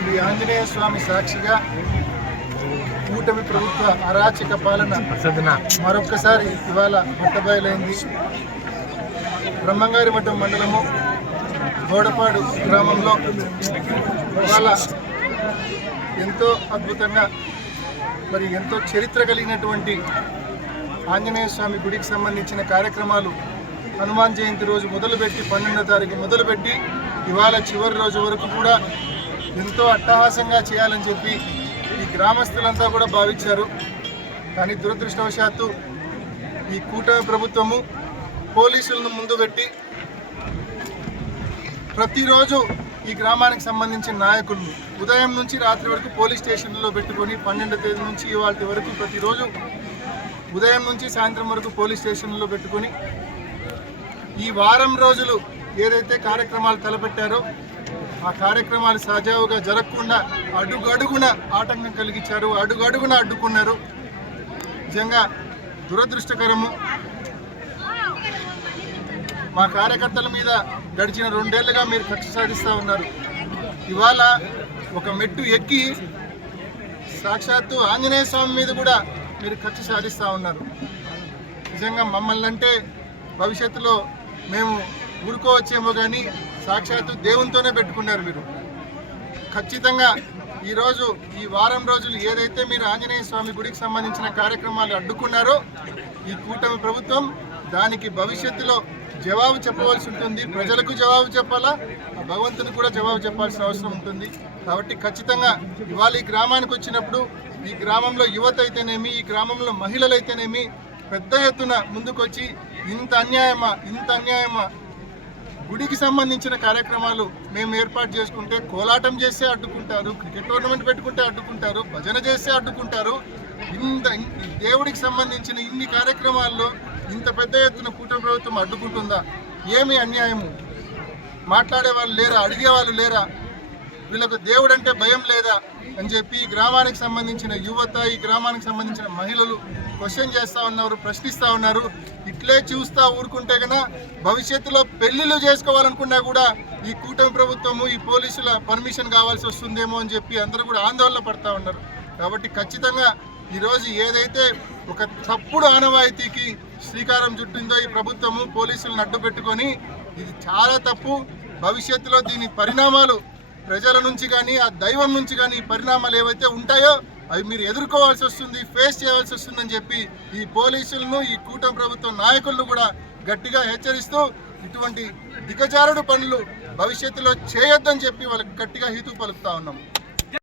శ్రీ ఆంజనేయ స్వామి సాక్షిగా కూటమి ప్రభుత్వ అరాచక పాలన మరొక్కసారి ఇవాళ బట్టబయలైంది. బ్రహ్మంగారిమఠం మండలము గోడపాడు గ్రామంలో ఇవాళ ఎంతో అద్భుతంగా ఎంతో చరిత్ర కలిగినటువంటి ఆంజనేయ స్వామి గుడికి సంబంధించిన కార్యక్రమాలు హనుమాన్ జయంతి రోజు మొదలుపెట్టి 12వ తారీఖు మొదలుపెట్టి ఇవాళ చివరి రోజు వరకు కూడా ఎంతో అట్టహాసంగా చేయాలని చెప్పి ఈ గ్రామస్తులంతా కూడా భావించారు. కానీ దురదృష్టవశాత్తు ఈ కూటమి ప్రభుత్వము పోలీసులను ముందు పెట్టి ప్రతిరోజు ఈ గ్రామానికి సంబంధించిన నాయకులను ఉదయం నుంచి రాత్రి వరకు పోలీస్ స్టేషన్లో పెట్టుకొని 12వ తేదీ నుంచి ఇవాళ వరకు ప్రతిరోజు ఉదయం నుంచి సాయంత్రం వరకు పోలీస్ స్టేషన్లో పెట్టుకొని ఈ వారం రోజులు ఏదైతే కార్యక్రమాలు తలపెట్టారో ఆ కార్యక్రమాలు సజావుగా జరగకుండా అడుగడుగున ఆటంకం కలిగించారు, అడుగడుగున అడ్డుకున్నారు. నిజంగా దురదృష్టకరము. మా కార్యకర్తల మీద గడిచిన 2 ఏళ్లుగా మీరు కక్ష సాధిస్తూ ఉన్నారు. ఇవాళ ఒక మెట్టు ఎక్కి సాక్షాత్తు ఆంజనేయ స్వామి మీద కూడా మీరు కక్ష సాధిస్తూ ఉన్నారు. నిజంగా మమ్మల్ని అంటే భవిష్యత్తులో మేము ఊరుకోవచ్చేమో కానీ సాక్షాత్తు దేవునితోనే పెట్టుకున్నారు మీరు. ఖచ్చితంగా ఈరోజు ఈ వారం రోజులు ఏదైతే మీరు ఆంజనేయ స్వామి గుడికి సంబంధించిన కార్యక్రమాలు అడ్డుకున్నారో ఈ కూటమి ప్రభుత్వం దానికి భవిష్యత్తులో జవాబు చెప్పవలసి ఉంటుంది. ప్రజలకు జవాబు చెప్పాలా, ఆ భగవంతునికి కూడా జవాబు చెప్పాల్సిన అవసరం ఉంటుంది. కాబట్టి ఖచ్చితంగా ఇవాళ ఈ గ్రామానికి వచ్చినప్పుడు ఈ గ్రామంలో యువత అయితేనేమి, ఈ గ్రామంలో మహిళలు అయితేనేమి పెద్ద ఎత్తున ముందుకొచ్చి ఇంత అన్యాయమా గుడికి సంబంధించిన కార్యక్రమాలు మేము ఏర్పాటు చేసుకుంటే కోలాటం చేస్తే అడ్డుకుంటారు, క్రికెట్ టోర్నమెంట్ పెట్టుకుంటే అడ్డుకుంటారు, భజన చేస్తే అడ్డుకుంటారు. దేవుడికి సంబంధించిన ఇన్ని కార్యక్రమాల్లో ఇంత పెద్ద ఎత్తున కూటమి ప్రభుత్వం అడ్డుకుంటుందా? ఏమి అన్యాయము? మాట్లాడే వాళ్ళు లేరా? అడిగే వాళ్ళు లేరా? వీళ్ళకు దేవుడు అంటే భయం లేదా అని చెప్పి ఈ గ్రామానికి సంబంధించిన యువత, ఈ గ్రామానికి సంబంధించిన మహిళలు క్వశ్చన్ చేస్తూ ఉన్నారు, ప్రశ్నిస్తూ ఉన్నారు. ఇట్లే చూస్తూ ఊరుకుంటే కన్నా భవిష్యత్తులో పెళ్లిళ్ళు చేసుకోవాలనుకున్నా కూడా ఈ కూటమి ప్రభుత్వము, ఈ పోలీసుల పర్మిషన్ కావాల్సి వస్తుందేమో అని చెప్పి అందరూ కూడా ఆందోళన పడుతూ ఉన్నారు. కాబట్టి ఖచ్చితంగా ఈరోజు ఏదైతే ఒక తప్పుడు ఆనవాయితీకి శ్రీకారం చుట్టిందో ఈ ప్రభుత్వము, పోలీసులను అడ్డు పెట్టుకొని, ఇది చాలా తప్పు. భవిష్యత్తులో దీని పరిణామాలు ప్రజల నుంచి కానీ ఆ దైవం నుంచి కానీ ఈ పరిణామాలు ఏవైతే ఉంటాయో అవి మీరు ఎదుర్కోవాల్సి వస్తుంది, ఫేస్ చేయాల్సి వస్తుందని చెప్పి ఈ పోలీసులను, ఈ కూటమి ప్రభుత్వం నాయకులను కూడా గట్టిగా హెచ్చరిస్తూ ఇటువంటి దిగజారుడు పనులు భవిష్యత్తులో చేయొద్దని చెప్పి వాళ్ళకి గట్టిగా హితవు పలుకుతా ఉన్నాం.